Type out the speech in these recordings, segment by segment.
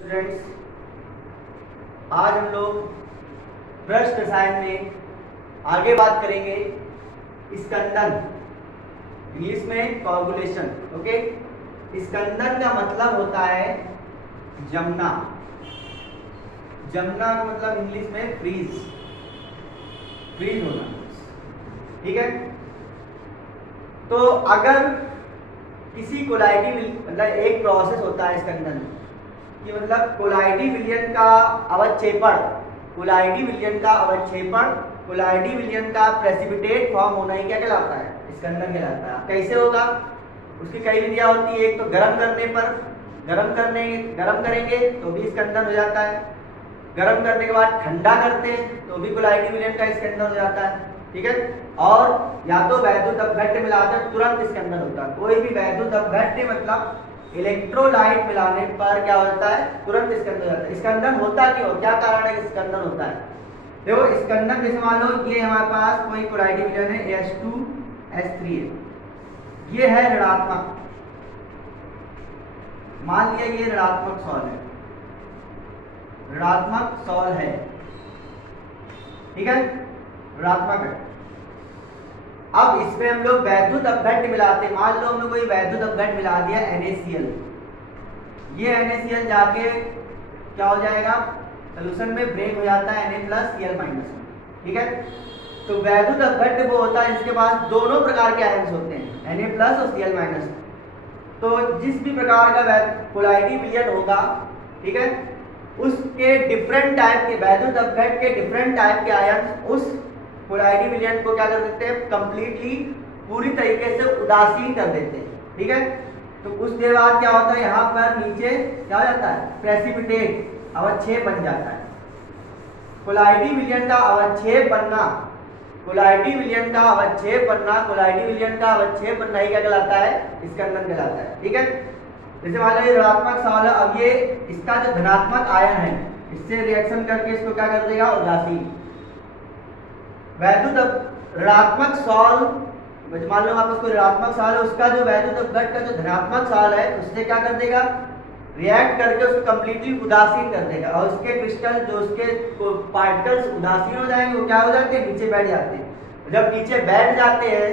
Students, आज हम लोग पृष्ठ रसायन में आगे बात करेंगे स्कंदन, इंग्लिश में कोगुलेशन। ओके, स्कंदन का मतलब होता है जमना। जमना का मतलब इंग्लिश में फ्रीज होना। ठीक है, तो अगर किसी कोलाइडी मतलब एक प्रोसेस होता है स्कंदन में कि मतलब कोलाइडी विलयन का अवक्षेपण, कोलाइडी विलयन का प्रेसिपिटेट फॉर्म होना ही क्या कहलाता है? स्कंदन कहलाता है। कैसे होगा? उसकी कई विधियां होती है। एक तो गर्म करने पर, गर्म करेंगे तो भी स्कंदन हो जाता है। गर्म करने के बाद ठंडा करते हैं तो भी कोलाइडी विलयन का स्कंदन हो जाता है। ठीक है, और या तो वैद्युत अपघट्य मिलाकर तुरंत स्कंदन होता है। कोई भी वैद्युत अपघट्य मतलब इलेक्ट्रोलाइट मिलाने पर क्या होता है? तुरंत स्कंदन हो जाता है। स्कंदन होता क्यों? क्या कारण है कि स्कंदन होता है? देखो, स्कंदन जैसे मान लो ये हमारे पास कोई कोलाइडी विलयन है H2S3 है, ये है ऋणात्मक। मान लिया ये ऋणात्मक सॉल है। ठीक है, ऋणात्मक है। अब इसमें हम लोग वैद्युत अपघट्य मिलाते हैं। मान लो हमने कोई वैद्युत अपघट्य मिला दिया NaCl, ये NaCl जाके क्या हो जाएगा? सोल्यूशन में ब्रेक हो जाता है Na+Cl-। ठीक है, तो वैद्युत अपघट्य वो होता है जिसके पास दोनों प्रकार के आयन्स होते हैं, Na+ और Cl-। तो जिस भी प्रकार का कोलाइडी विलयन होगा, ठीक है, उसके डिफरेंट टाइप के वैद्युत अपघट्य के डिफरेंट टाइप के आयन्स उस कोलाइडी विलयन को क्या कर देते हैं? कंप्लीटली पूरी तरीके से उदासीन कर देते हैं। ठीक है, तो कुछ देर बाद क्या होता है? यहाँ पर नीचे क्या हो जाता है? प्रेसिपिटेट अवक्षेप बन जाता है। कोलाइडी विलयन का अवक्षेप बनना ही क्या कहलाता है? स्कंदन कहलाता है। ठीक है, जैसे मान लो ये ऋणात्मक सॉल है, अब ये इसका जो धनात्मक आयन है इससे रिएक्शन करके इसको क्या कर देगा? उदासीन। वैद्युत ऋणात्मक सॉल, मान लो आपको कोई ऋणात्मक सॉल है, उसका जो वैद्युत अपघट्य का जो धनात्मक सॉल है उससे क्या कर देगा? रिएक्ट करके उसको कंप्लीटली उदासीन कर देगा, और उसके क्रिस्टल जो उसके पार्टिकल्स उदासीन हो जाएंगे, वो क्या हो जाते हैं? नीचे बैठ जाते हैं। जब नीचे बैठ जाते हैं,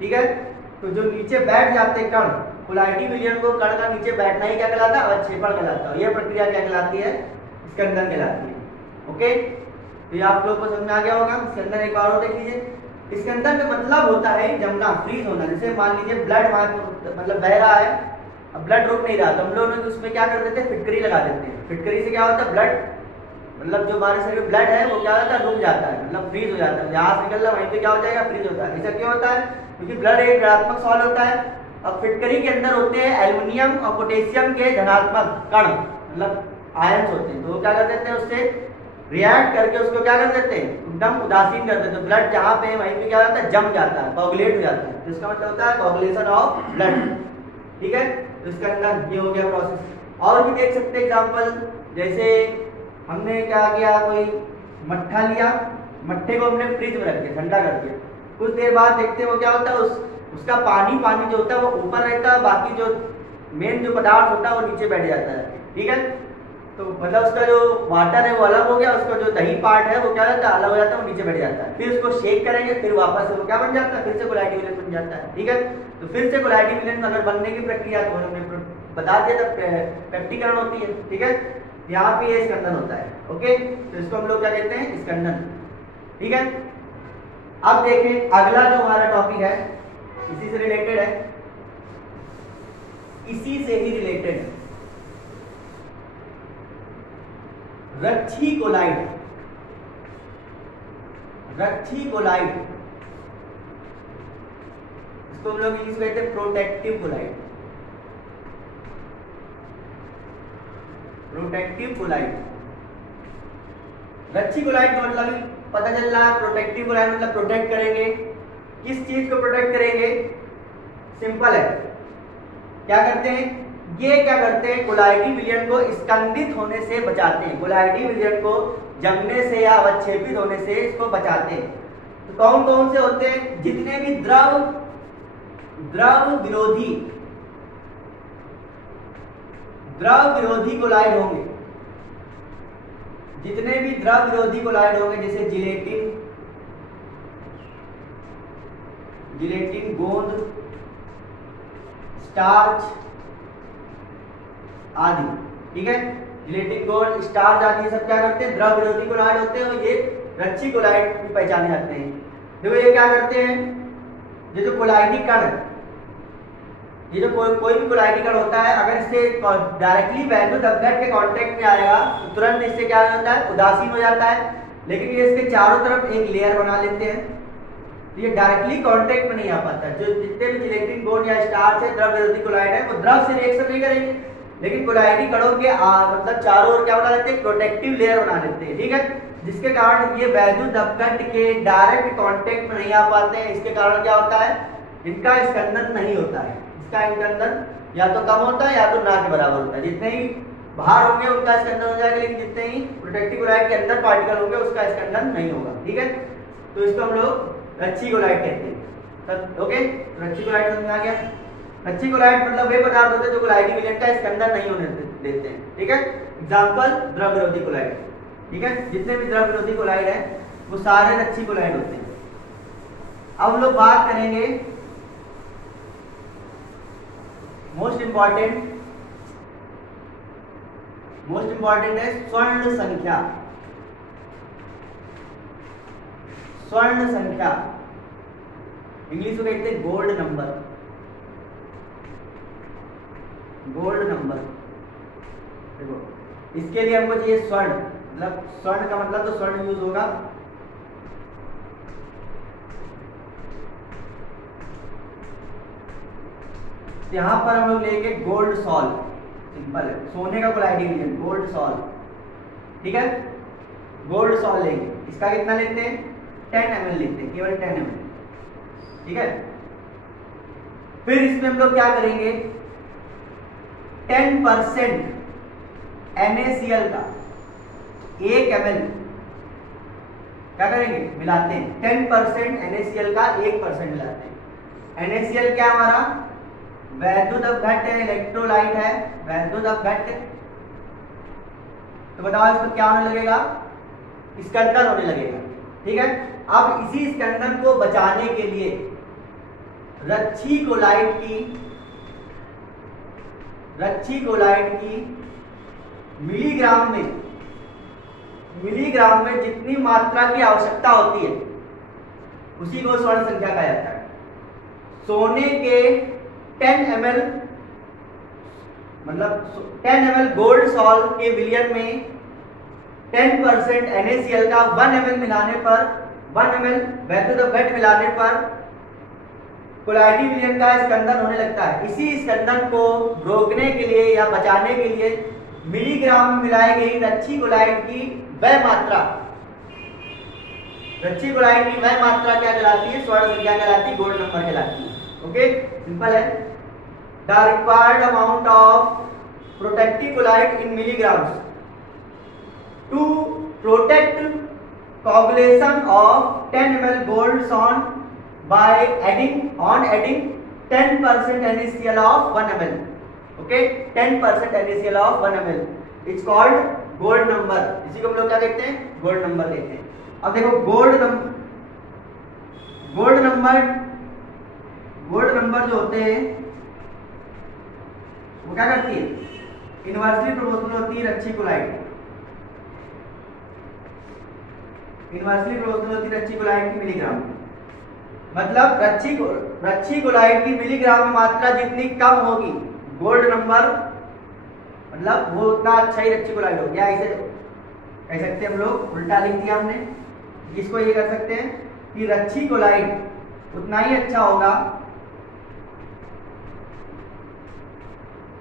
ठीक है, तो जो नीचे बैठ जाते हैं कण, कोलाइडी विलयन को कण का नीचे बैठना ही क्या कहलाता है? अवक्षेपण कहलाता है। यह प्रक्रिया क्या कहलाती है? स्कंदन कहलाती है। ओके, तो ये आप लोगों को समझ में आ गया होगा। स्कंदन एक बार और देख लीजिए। स्कंदन का मतलब होता है जमना, फ्रीज होना। जैसे मान लीजिए ब्लड मतलब बह रहा है, अब ब्लड रुक नहीं रहा, तो हम लोग उसमें क्या कर देते हैं? फिटकरी लगा देते हैं। फिटकरी से क्या होता है? ब्लड मतलब जो हमारे शरीर में ब्लड है वो क्या होता है? रुक जाता है, मतलब फ्रीज हो जाता है। जहाँ से निकल रहा है वहीं पे क्या हो जाएगा? फ्रीज होता है। ऐसा क्यों होता है? क्योंकि ब्लड एक ऋणात्मक सॉल होता है। अब फिटकरी के अंदर होते हैं एल्युमिनियम और पोटेशियम के धनात्मक कण, मतलब आयन्स होते हैं। तो वो क्या कर देते हैं? उससे रिएक्ट करके उसको क्या कर देते हैं? एकदम उदासीन कर देते हैं। ब्लड जहाँ पे वहीं पे क्या होता है? जम जाता है, कोगुलेट हो जाता है। तो इसका मतलब होता है कोगुलेशन ऑफ ब्लड। ठीक है, तो इसके अंदर ये हो गया प्रोसेस। और भी देख सकते हैं एग्जाम्पल, जैसे हमने क्या किया, कोई मट्ठा लिया, मट्ठे को हमने फ्रिज में रख दिया, ठंडा कर दिया। कुछ देर बाद देखते हैं वो क्या होता है? उसका पानी जो होता है वो ऊपर रहता है, बाकी जो मेन जो पदार्थ होता है वो नीचे बैठ जाता है। ठीक है, तो मतलब उसका जो वाटर है वो अलग हो गया, उसका जो दही पार्ट है वो क्या होता है? अलग हो जाता है, वो नीचे बैठ जाता है। फिर उसको शेक करेंगे, फिर वापस से वो क्या बन जाता है? फिर से कोलाइडी विलयन बन जाता है। ठीक है, तो फिर से कोलाइडी विलयन अगर बनने की प्रक्रिया तो हमने बता दिया था, प्रकटीकरण होती है। ठीक है, यहाँ पे ये स्कंदन होता है। ओके, तो इसको हम लोग क्या कहते हैं? स्कंदन। ठीक है, अब देखें अगला जो हमारा टॉपिक है, इसी से रिलेटेड है, रच्छी कोलाइड। इसको हम लोग इंग्लिश में कहते हैं प्रोटेक्टिव कोलाइड। रच्छी कोलाइड का मतलब पता चल रहा है। प्रोटेक्टिव कोलाइड मतलब प्रोटेक्ट करेंगे। किस चीज को प्रोटेक्ट करेंगे? सिंपल है, क्या करते हैं? ये क्या करते हैं? कोलाइडी विलयन को स्कंदित होने से बचाते हैं। कोलाइडी विलयन को जमने से या अवक्षेपित होने से इसको बचाते हैं। तो कौन कौन से होते हैं? जितने भी द्रव विरोधी कोलाइड होंगे, जितने भी द्रव विरोधी कोलाइड होंगे, जैसे जिलेटिन, गोंद, स्टार्च आदि, ठीक है, जिलेटिन, गोंद, स्टार्च आदि ये सब क्या करते हैं, द्रव विरोधी कोलाइड होते हैं और ये रच्छी कोलाइड भी पहचाने जाते हैं। देखो ये क्या करते हैं, ये जो कोलाइडी कण, ये जो कोई भी कोलाइडी कण होता है, अगर इससे डायरेक्टली वैद्युत अपघट के कांटेक्ट में आएगा तो तुरंत इससे क्या होता है, उदासीन हो जाता है। लेकिन ये इसके चारों तरफ एक लेयर बना लेते हैं, तो ये डायरेक्टली कांटेक्ट में नहीं आ पाता। जो जितने भी जिलेटिन, गोंद या स्टार्च है, द्रव विरोधी कोलाइड है, वो द्रव से रिएक्शन नहीं करेंगे, लेकिन कोलाइडी कणों के मतलब चारों ओर क्या बना लेते हैं, प्रोटेक्टिव लेयर बना लेते हैं, ठीक है, जिसके कारण ये वैद्युत अपघट के डायरेक्ट कांटेक्ट में नहीं आ पाते हैं। इसके कारण क्या होता है, इनका स्कंदन नहीं होता है, इसका स्कंदन या तो कम होता है या तो ना के बराबर होता है। जितने ही बाहर होंगे उनका स्कंदन हो जाएगा, लेकिन जितने ही प्रोटेक्टिव कोलाइड के अंदर पार्टिकल होंगे उसका स्कंदन नहीं होगा, ठीक है। तो इसको हम लोग रच्छी कोलाइड कहते हैं। ओके, रच्छी कोलाइड समझ में आ गया। रच्छी कोलाइड मतलब वे पदार्थ होते हैं जो कोलाइडी विलयन का स्कंदन नहीं होने देते हैं, ठीक है। एग्जाम्पल द्रव विरोधी कोलाइड, ठीक है, जितने भी द्रव विरोधी कोलाइड है वो सारे रच्छी कोलाइड होते हैं। अब हम लोग बात करेंगे मोस्ट इंपॉर्टेंट है स्वर्ण संख्या। स्वर्ण संख्या इंग्लिश में कहते हैं गोल्ड नंबर। देखो इसके लिए हमको चाहिए स्वर्ण, मतलब स्वर्ण का मतलब तो स्वर्ण यूज होगा। यहां पर हम लोग लेंगे गोल्ड सॉल, सिंपल है, सोने का कोलाइडी विलयन गोल्ड सॉल, ठीक है, गोल्ड सॉल लेंगे। इसका कितना लेते हैं, 10 ml लेते हैं, केवल 10 ml, ठीक है। फिर इसमें हम लोग क्या करेंगे, 10% NaCl का 1 ml क्या करेंगे, मिलाते हैं। 10% NaCl का 1% मिलाते हैं। NaCl क्या हमारा वैद्युत अपघट्ट है, इलेक्ट्रोलाइट है, वैद्युत अपघट्ट। तो बताओ इसको क्या होने लगेगा, स्कंदन होने लगेगा, ठीक है। अब इसी स्कंदन को बचाने के लिए रच्छी कोलाइड की मिलीग्राम में जितनी मात्रा की आवश्यकता होती है उसी को स्वर्ण संख्या कहा जाता है। सोने के 10 ml मतलब 10 ml गोल्ड सॉल के विलयन में 10% NaCl का 1 ml मिलाने पर, 1 ml वैद्युत अपघट्ट मिलाने पर कोलाइडी विलयन का स्कंदन होने लगता है। इसी स्कंदन को रोकने के लिए या बचाने के लिए मिलीग्राम में मिलाई गई रच्छी कोलाइड की वह मात्रा क्या कहलाती है, स्वर्ण संख्या कहलाती है, गोल्ड नंबर कहलाती है। ओके, सिंपल है। The required amount of protective colloid in milligrams to protect coagulation of 10 ml gold salt by adding 10% NaCl of 1 ml. Okay, 10% NaCl of 1 ml. It's called gold number. इसी को हम लोग क्या कहते हैं, गोल्ड नंबर कहते हैं। अब देखो गोल्ड नंबर जो होते हैं वो क्या करती है, इनवर्सली प्रोपोर्शनल होती है रच्छी कोलाइड, रच्छी कोलाइड की मिलीग्राम। मतलब रच्छी कोलाइड की मिलीग्राम में मात्रा जितनी कम होगी, गोल्ड नंबर मतलब वो उतना अच्छा ही रच्छी कोलाइड हो गया। ऐसे कह सकते हैं हम लोग, उल्टा लिख दिया हमने, इसको ये कर सकते हैं कि रच्छी कोलाइड उतना ही अच्छा होगा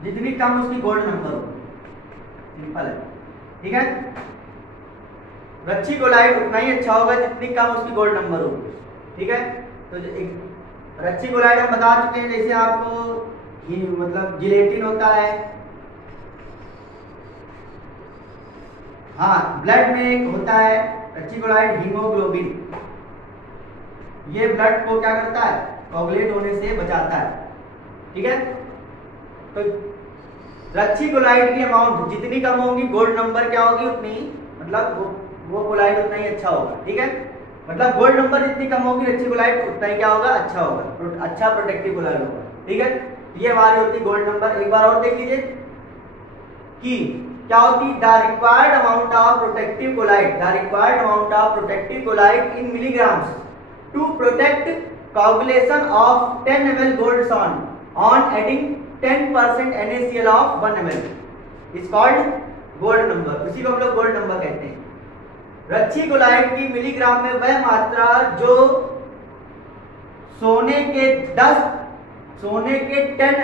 जितनी कम उसकी गोल्ड नंबर हो। सिंपल है, ठीक है। रच्छी कोलाइड उतना ही अच्छा होगा जितनी कम उसकी गोल्ड नंबर हो, ठीक है। तो रच्छी कोलाइड हम बता चुके हैं, जैसे आपको मतलब जिलेटिन होता है, हाँ, ब्लड में एक होता है रच्छी कोलाइड हीमोग्लोबिन, ये ब्लड को क्या करता है, कोगुलेट होने से बचाता है, ठीक है। तो रच्छी कोलाइड की अमाउंट जितनी कम होगी, गोल्ड नंबर क्या होगी उतनी, मतलब वो कोलाइड उतना ही अच्छा होगा। ठीक है, मतलब गोल्ड नंबर जितनी कम होगी रिच्ची कोलाइड उतना ही क्या होगा, अच्छा होगा, अच्छा प्रोटेक्टिव कोलाइड होगा। ठीक है, ये हमारी होती गोल्ड नंबर। एक बार और देख लीजिए कि क्या होती, the required amount of protective colloid, the required amount of protective colloid in milligrams to protect coagulation of 10 ml gold sand on adding 10% NaCl of 1 ml is called gold number। इसी को हम लोग गोल्ड नंबर कहते हैं। रच्छी collide की milligram में वह मात्रा जो सोने के 10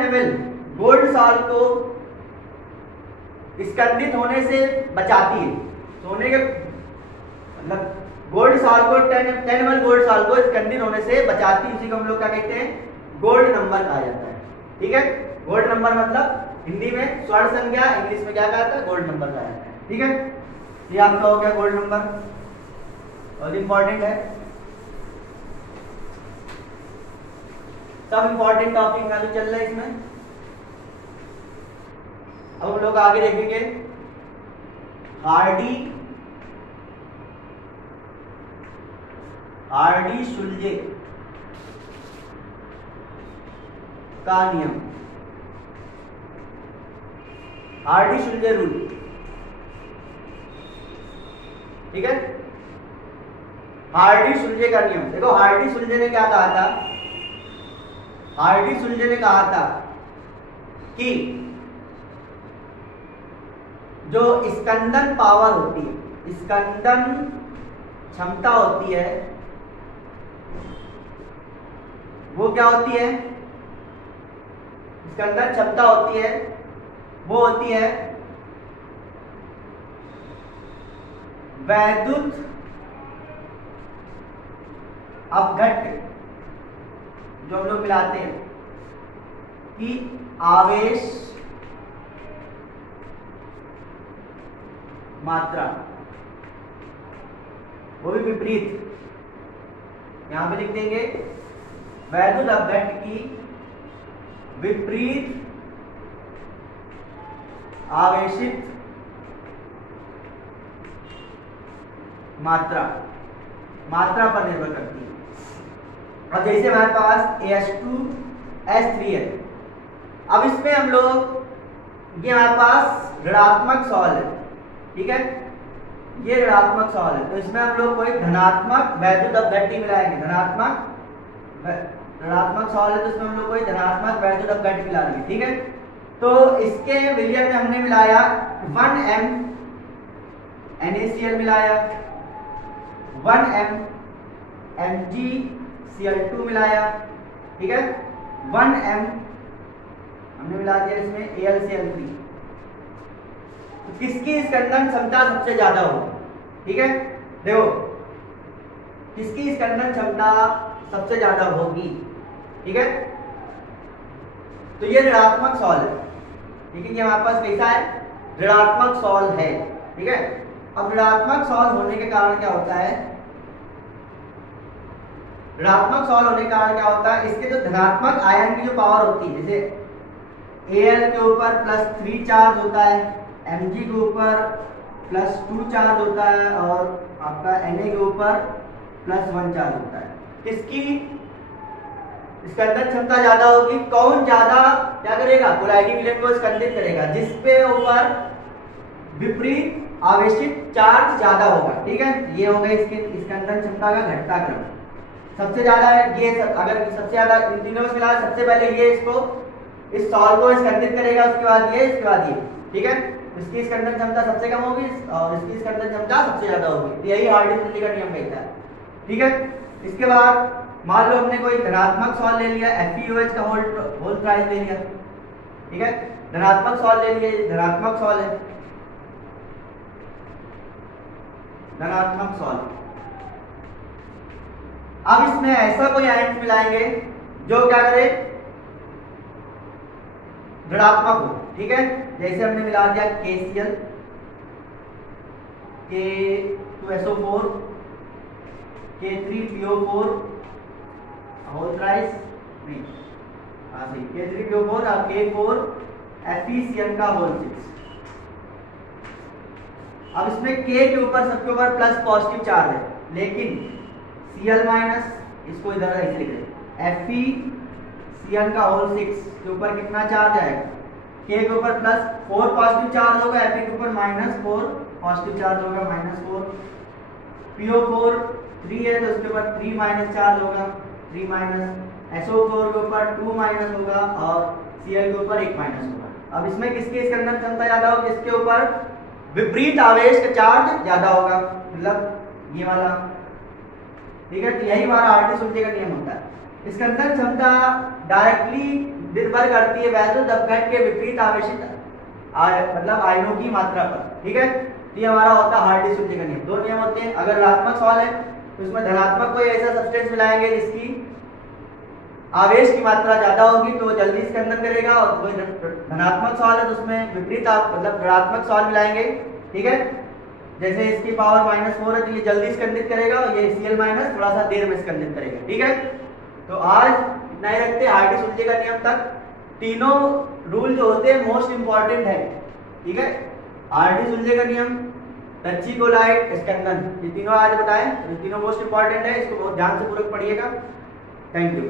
ml गोल्ड सॉल्ट को स्कंदित होने से बचाती है। सोने के मतलब गोल्ड सॉल्ट को 10 ml गोल्ड सॉल्ट को स्कंदित होने से बचाती, इसी को हम लोग क्या कहते हैं, गोल्ड नंबर कहा जाता है। ठीक है, गोल्ड नंबर मतलब हिंदी में स्वर्ण संख्या, इंग्लिश में क्या कहा जाता है, गोल्ड नंबर कहा जाता है। ठीक है, ये आपका हो गया गोल्ड नंबर, बहुत इंपॉर्टेंट है। सब इंपॉर्टेंट टॉपिक वैल्यू चल रहा है इसमें। अब हम लोग आगे देखेंगे हार्डी-शुल्जे का नियम, हार्डी-शुल्जे रूल। ठीक है, हार्डी-शुल्जे का नियम देखो, हार्डी-शुल्जे ने क्या कहा था, हार्डी-शुल्जे ने कहा था कि जो स्कंदन पावर होती है, स्कंदन क्षमता होती है, वो क्या होती है, स्कंदन क्षमता होती है, वो होती है वैद्युत अपघट्ट, जो हम लोग मिलाते हैं, कि आवेश मात्रा, वो भी विपरीत, यहां पे लिख देंगे वैद्युत अपघट्ट की विपरीत आवेशित मात्रा पर निर्भर करती है। अब जैसे हमारे पास H2S3 है, अब इसमें हम लोग, ये हमारे पास ऋणात्मक सॉल है। ठीक है, ये ऋणात्मक सॉल है, तो इसमें हम लोग कोई धनात्मक वैद्युत अपघट्ट मिलाएंगे, ऋणात्मक सॉल है तो इसमें हम लोग कोई धनात्मक वैद्युत अपघट्ट मिला देंगे। ठीक है, तो इसके विलयन में हमने मिलाया 1m NaCl मिलाया, 1m MgCl2 मिलाया। ठीक है, 1m हमने मिला दिया इसमें AlCl3। तो किसकी स्कंदन क्षमता सबसे ज्यादा होगी? ठीक है, देखो किसकी स्कंदन क्षमता सबसे ज्यादा होगी। ठीक है, तो ये ऋणात्मक सॉल है। ठीक है, ये हमारे पास कैसा है, ऋणात्मक सॉल है। ठीक है, अब ऋणात्मक सॉल होने के कारण क्या होता है, ऋणात्मक सॉल होने के कारण क्या होता है, इसके जो धनात्मक आयन की जो पावर होती है, जैसे Al के ऊपर +3 चार्ज होता है, Mg के ऊपर +2 चार्ज होता है, और आपका Na के ऊपर +1 चार्ज होता है। किसकी स्कंदन क्षमता ज्यादा होगी? कौन ज्यादा क्या करेगा, कोलाइडी विलयन को स्कंदित करेगा, जिसपे ऊपर विपरीत आवेशित चार्ज ज्यादा होगा। ठीक है, ये हो गई इसकी स्कंदन क्षमता का घटता क्रम। सबसे ज्यादा ये अगर सबसे ज्यादा इन तीनों में मिला, सबसे पहले ये इसको इस सॉल्ट को स्कंदित करेगा, उसके बाद ये, इसके बाद ये। ठीक है, इसकी स्कंदन क्षमता सबसे कम होगी और इसकी स्कंदन क्षमता सबसे ज्यादा होगी। यही हार्डी-शुल्जे का नियम कहता है। ठीक है, इसके बाद मान लो हमने कोई धनात्मक सॉल्ट ले लिया, FeOH का होल प्राइस ले लिया। ठीक है, धनात्मक सॉल्ट ले लिए, धनात्मक सॉल्ट है, धनात्मक सॉल्ट। अब इसमें ऐसा कोई आयन मिलाएंगे जो क्या करे, ऋणात्मक हो। ठीक है, जैसे हमने मिला दिया KCl, K2SO4, K3PO4 whole rice नहीं, हाँ सही, K3PO4 और K4 FeCN का होल 6। अब इसमें के के ऊपर सबके ऊपर प्लस पॉजिटिव चार्ज है, लेकिन Cl माइनस इसको इधर ऐसे लिख दें FeCl का होल 6 के ऊपर कितना चार्ज आएगा, के के ऊपर प्लस 4 पॉजिटिव चार्ज होगा, Fe के ऊपर माइनस 4 पॉजिटिव चार्ज होगा, -4 PO4 3 है तो उसके ऊपर 3 माइनस चार्ज होगा, 3 माइनस SO4 के ऊपर 2 माइनस होगा और Cl के ऊपर 1 माइनस होगा। अब इसमें किसके इस कंडक्शन क्षमता ज्यादा होगी, इसके ऊपर विपरीत आवेश का चार्ज ज्यादा होगा, मतलब ये वाला, ठीक है। तो यही हमारा आर्टिसुल्जे का नियम होता है। इस कंडक्शन क्षमता डायरेक्टली निर्भर करती है वैद्युत दबघट के विपरीत आवेशित मतलब आयनों की मात्रा पर, ठीक है। तो ये हमारा होता है आर्टिसुल्जे का नियम। दो नियम होते हैं, अगर ऋणात्मक सॉल है तो उसमें धनात्मक कोई ऐसा सब्सटेंस मिलाएंगे जिसकी आवेश की मात्रा ज्यादा होगी तो वो जल्दी स्कंदन करेगा, और कोई धनात्मक सॉल है तो उसमें विपरीत मतलब ऋणात्मक सॉल मिलाएंगे, ठीक है। जैसे इसकी पावर -4 है तो ये जल्दी स्कंदित करेगा, और ये Cl माइनस थोड़ा सा देर में स्कंदित करेगा, ठीक है। तो आज इतना ही रखते हैं, आर्टिसुल्जे का नियम तक तीनों रूल जो होते हैं मोस्ट इंपॉर्टेंट है, ठीक है। आर्टिसुल्जे का नियम, टच्ची-कोलाइड, स्कंदन, ये तीनों आज बताएं, ये तीनों मोस्ट इंपॉर्टेंट है, इसको बहुत ध्यान से पूरा पढ़िएगा। Thank you.